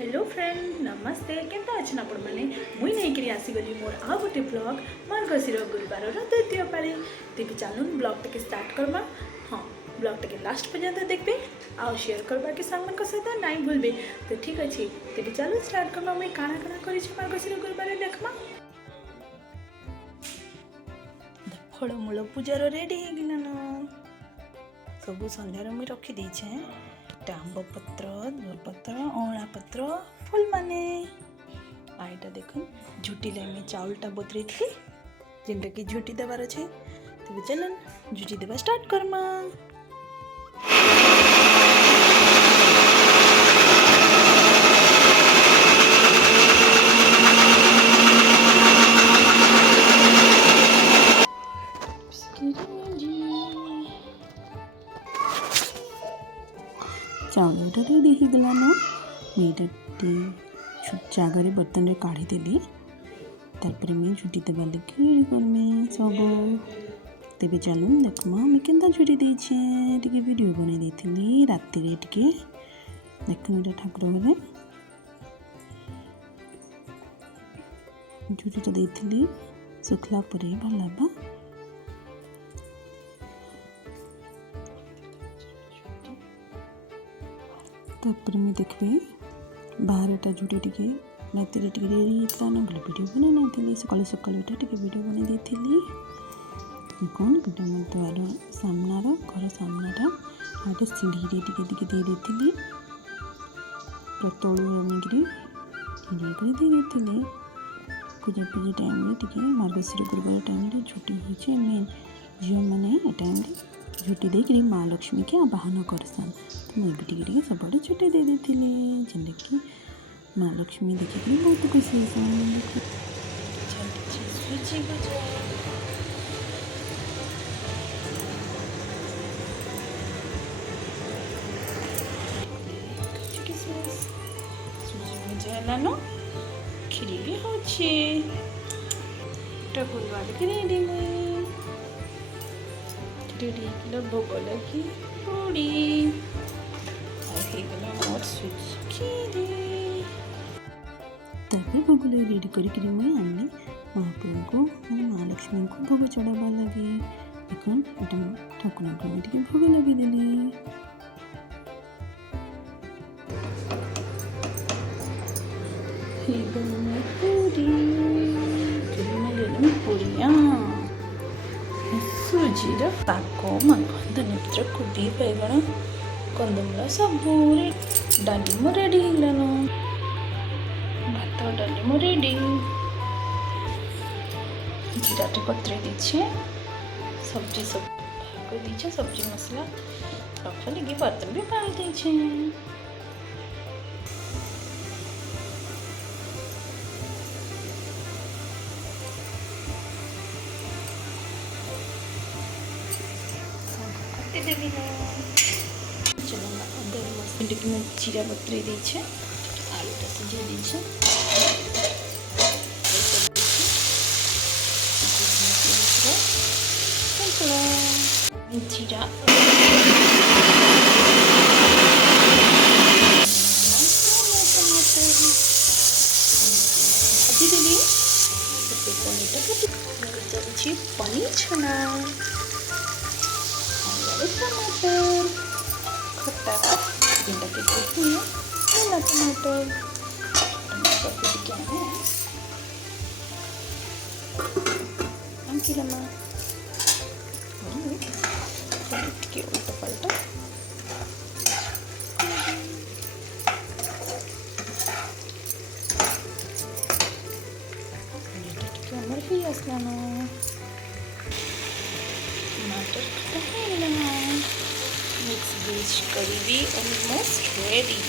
Hello friend नमस्ते केमता अच्छे आपण मैंने मुई नहीं करी आसीगली मोर आ गोटे ब्लॉग मार्गशीर गुरुवार द्वितीय पाली तेज चलून ब्लॉग टे स्टार्ट करमा। हाँ ब्लॉग टे लास्ट पर्यंत देखबे आउ शेयर करवा कि सांग सहित नाई भूलबे। तो ठीक अच्छे तेज चलो स्टार्ट करमा। मुई काଣା काଣା करी मार्गशीर गुरुवार देखमा। फलमूल पूजार रेडी हो सब सन्धार मुई रखी देछे आंब पत्र दुर्पत्र अँला पत्र फुल माने आईटा देख झुटी लाइम चाउलटा बतरे थी जेनटा कि झुटी देवार अच्छे। तेज चलन झुटी देवा स्टार्ट करमा। चाउल रेडी हो गलान मुझे जगार बर्तन में काढ़ीदेली तापर मुझे झुटी देवा लगे रेडी करमी सब। तेज चलून देखमा मुझे केन्ता झुटी देखे वीडियो बन राति देख ठाकुर घरे झुटीटा देती सुखला पर भल लगा। तापर मुझे देखबे बाहरटा झुटी टे राति रेडी होता ना बोले वीडियो बना नहीं सकाल सकाल वीडियो बना देती कौन गोटे मो द्वार सामनार घर सामनाटा गोटे सीढ़ी टे दे देती पूरा तलू आनिकी दे देती पूजा पूजा टाइम टे मार्गशीर गुरुवार टाइम झुटी हो मेन झील मैंने टाइम झुटी देकर माँ लक्ष्मी के आवाहन करसन। तो मुझे टे सब झुटी दे देती जेनटा कि माँ लक्ष्मी देखिए बहुत खुशी हेलानो खीरी भी होछे टकुलवा के रेडी रेडी किलो भोग लगी पूरी मोर स्वीट खीरी तापर भोग रेडी करके मुझे आनी महाप्रभु को माँ लक्ष्मी को भोग चढ़ावा लगे देखन ठाकुर को भोग लगे देली। सुजीर पाक धनिया कोबी बैगण कंदमूल सब डाली मो रेडी होगलान भात डाली मो रेडी जीराटे पत्र दीछे सब्जी सब दीछे सब्जी मसला रखा लगे बर्तन भी पाई दीछे। चलो अदर मस्त में जीरा बतरे दीछे आलूटा सिझे दीछे जीरा भाजी देली पनीर पनीर छना टमाटर खट्टा जेनटा के देखिए टमाटर अंकिलमा के उल्टा पलटा हमारे भी आसलाना टमाटर मिक्स वेज करी भी ऑलमोस्ट रेडी।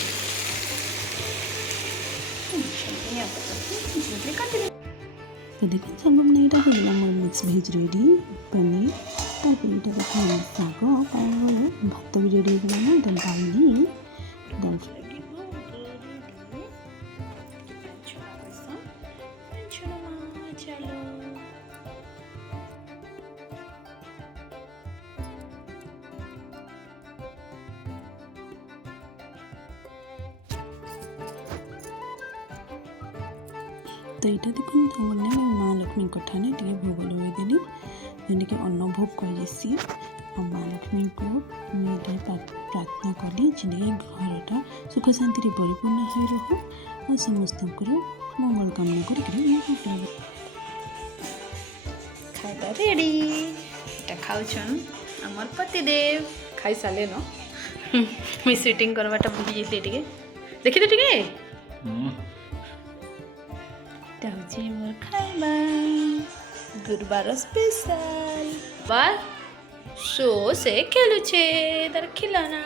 तो देखो संगम नहीं होगा मोर मिक्स भेज रेडी पनीर तापर शाग भात भी रेडी होगा दाल दाल चलो तो यहाँ देखो मैंने माँ लक्ष्मी कठाने टे भोग लगेदेली जेनकि अन्न भोग कही और माँ लक्ष्मी को मुझे प्रार्थना कली जिनकि घरटा सुख शांति परिपूर्ण हो रहो और समस्त मंगल कामना कर खाଇବା रेडी এটা খাଉଛନ୍ আমার ପତିଦେव ଖାଇ ସାରିଲେ ନ ମୁଇଁ ସୁଟିଂ କରବାଟା ଭୁଲି ଯାଇଥିଲି ଟିକେ ଦେଖିଦେ ଟିକେ এটা হচ্ছে মোর খাଇବା গুরুবার স্পেশাল বার সো সে খেলুছে তার খিলানা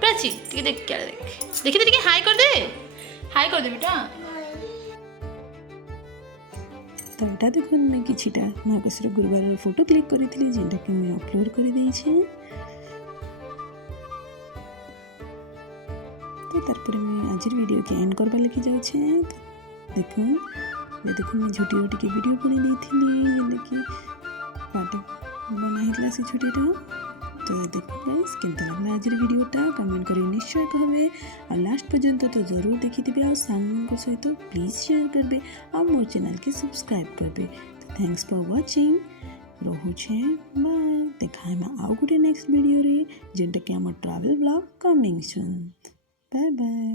প্রাচী ଟିକେ দেখ क्या देख देखिदे ଟିକେ हाय कर दे बेटा तो यहाँ देखो मैं किछिटा मार्गशीर गुरुवार फोटो क्लिक करी जेनटा कि मैं अपलोड कर देइछे तो तारपर मैं आज वीडियो के एंड करबा लगी जाउछे देखो मैं झुटी के वीडियो बने देइथिली जेने कि पाटे बना हितला से झुटीटा तो देखो गाइस केनता लागला आज वीडियोटा कमेंट करी निश्चय कहबे और लास्ट पर्यंत तो जरूर देखिथिबे और सांग सहित प्लीज शेयर करबे और मोर चैनल के सब्सक्राइब करबे तो थैंक्स फॉर वाचिंग रहुछे बाय देखाय में आउ गुटे नेक्स्ट वीडियो रे जेंटा कि हमर travel blog coming soon bye bye.